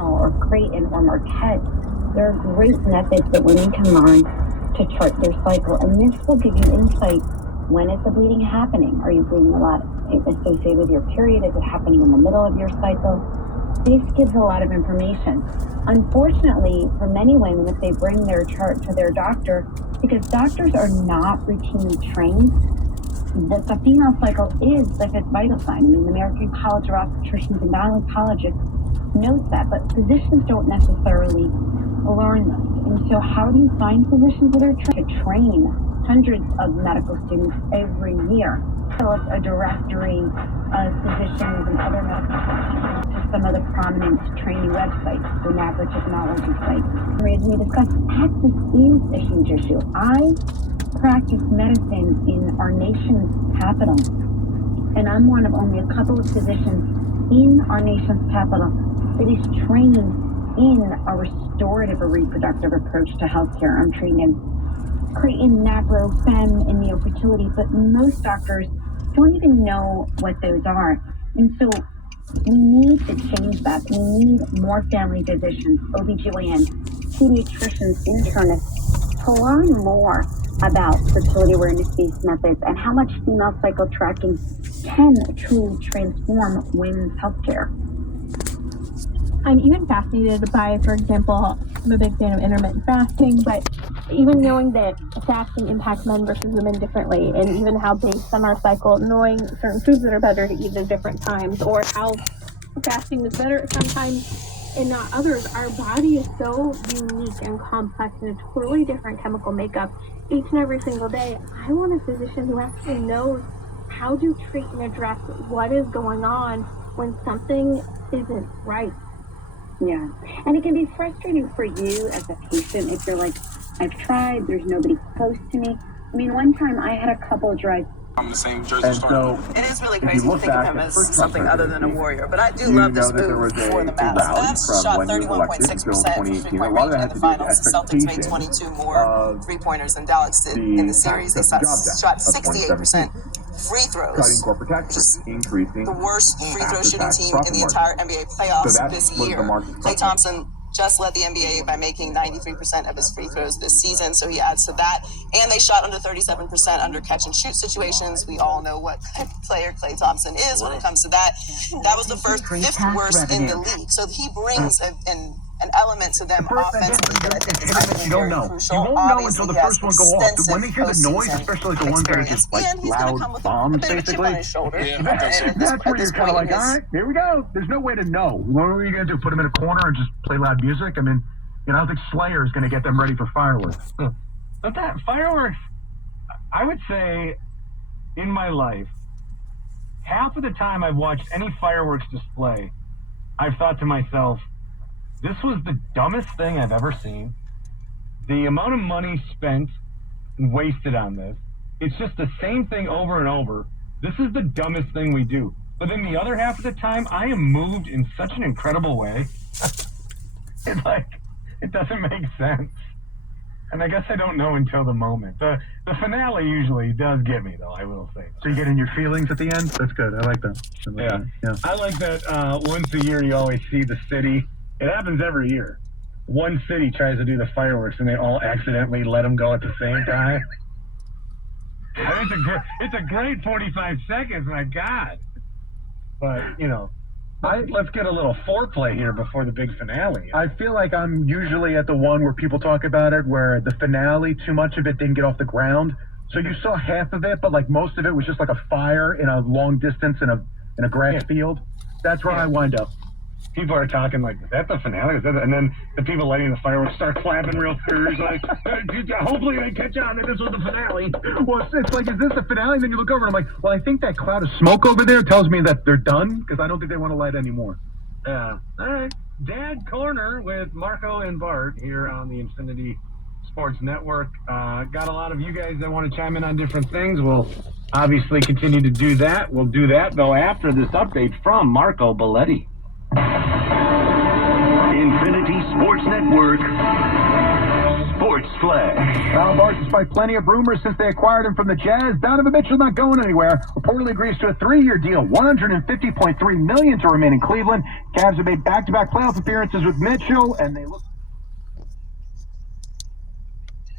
International or Creighton or Marquette, there are great methods that women can learn to chart their cycle, and this will give you insight. When is the bleeding happening? Are you bleeding a lot associated with your period? Is it happening in the middle of your cycle? This gives a lot of information. Unfortunately, for many women, if they bring their chart to their doctor, because doctors are not routinely trained, that the female cycle is the fifth vital sign. I mean, the American College of Obstetricians and Gynecologists notes that, but physicians don't necessarily learn this. And so how do you find physicians that are trained to train hundreds of medical students every year? Fill up a directory of physicians and other medical professionals to some of the prominent training websites, the NAPRA technology site. As we discussed, access is a huge issue. I practice medicine in our nation's capital, and I'm one of only a couple of physicians in our nation's capital that is trained in a restorative or reproductive approach to healthcare. I'm trained in Creighton, NAPRO, FEM, and neofertility, but most doctors don't even know what those are. And so we need to change that. We need more family physicians, OBGYNs, pediatricians, internists to learn more about fertility awareness-based methods and how much female cycle tracking can truly transform women's healthcare. I'm even fascinated by, for example, I'm a big fan of intermittent fasting, but even knowing that fasting impacts men versus women differently, and even how based on our cycle, knowing certain foods that are better to eat at different times, or how fasting is better sometimes and not others. Our body is so unique and complex and a totally different chemical makeup each and every single day. I want a physician who actually knows how to treat and address what is going on when something isn't right. Yeah, and it can be frustrating for you as a patient if you're like, I've tried, there's nobody close to me. I mean, one time I had a couple drive. I'm the same Jersey Star. It is really crazy to think of him as something other than a warrior, but I do love this move for the Mavs. The Mavs shot 31.6% from three-point range in the finals. The Celtics made 22 more three-pointers than Dallas did in the series. They shot 68% free throws, which is the worst free throw shooting team in the entire NBA playoffs this year. Klay Thompson just led the NBA by making 93% of his free throws this season, so he adds to that. And they shot under 37% under catch and shoot situations. We all know what player Klay Thompson is when it comes to that. That was the fifth worst in the league. So he brings an element to them offensively that I think is very crucial. You won't know until the first one go off. When they hear the noise, especially the ones that are just like loud bombs, basically, that's where you're kind of like, all right, here we go. There's no way to know. What are you going to do? Put them in a corner and just play loud music? I mean, I don't think Slayer is going to get them ready for fireworks. But that fireworks, I would say, in my life, half of the time I've watched any fireworks display, I've thought to myself, this was the dumbest thing I've ever seen. The amount of money spent and wasted on this, it's just the same thing over and over. This is the dumbest thing we do. But then the other half of the time, I am moved in such an incredible way. It doesn't make sense. And I guess I don't know until the moment. The finale usually does get me, though, I will say. So you get in your feelings at the end? That's good. I like that. Yeah. I like that once a year you always see the city. It happens every year. One city tries to do the fireworks and they all accidentally let them go at the same time. It's a great 45 seconds, my God. But, let's get a little foreplay here before the big finale. I feel like I'm usually at the one where people talk about it, where the finale, too much of it didn't get off the ground. So you saw half of it, but most of it was just like a fire in a long distance in a grass field. That's where I wind up. People are talking like, is that the finale? And then the people lighting the fireworks start clapping real furious, like, hopefully they catch on that this was the finale. Well, it's like, is this the finale? And then you look over and I'm like, well, I think that cloud of smoke over there tells me that they're done, because I don't think they want to light anymore. Yeah. All right. Dad Corner with Marco and Bart here on the Infinity Sports Network. Got a lot of you guys that want to chime in on different things. We'll obviously continue to do that. We'll do that, though, after this update from Marco Belletti. Infinity Sports Network Sports Slay. Well, Bart, despite plenty of rumors since they acquired him from the Jazz, Donovan Mitchell not going anywhere. Reportedly agrees to a 3-year deal, $150.3 million to remain in Cleveland. Cavs have made back-to-back playoff appearances with Mitchell, and they look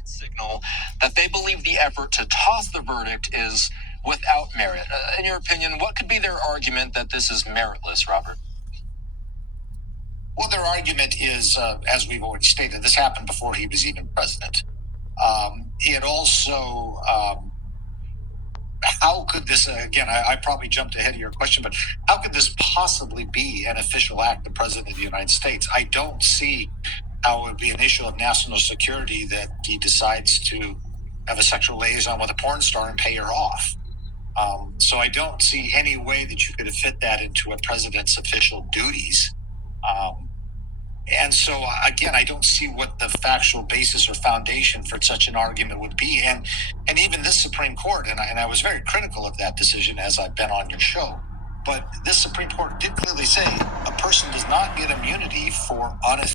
signal that they believe the effort to toss the verdict is without merit. In your opinion, what could be their argument that this is meritless, Robert? Well, their argument is, as we've already stated, this happened before he was even president. It also, how could this, again, I probably jumped ahead of your question, but how could this possibly be an official act of the President of the United States? I don't see how it would be an issue of national security that he decides to have a sexual liaison with a porn star and pay her off. So I don't see any way that you could fit that into a president's official duties. And so, again, I don't see what the factual basis or foundation for such an argument would be. And even this Supreme Court, and I was very critical of that decision as I've been on your show, but this Supreme Court did clearly say a person does not get immunity for honest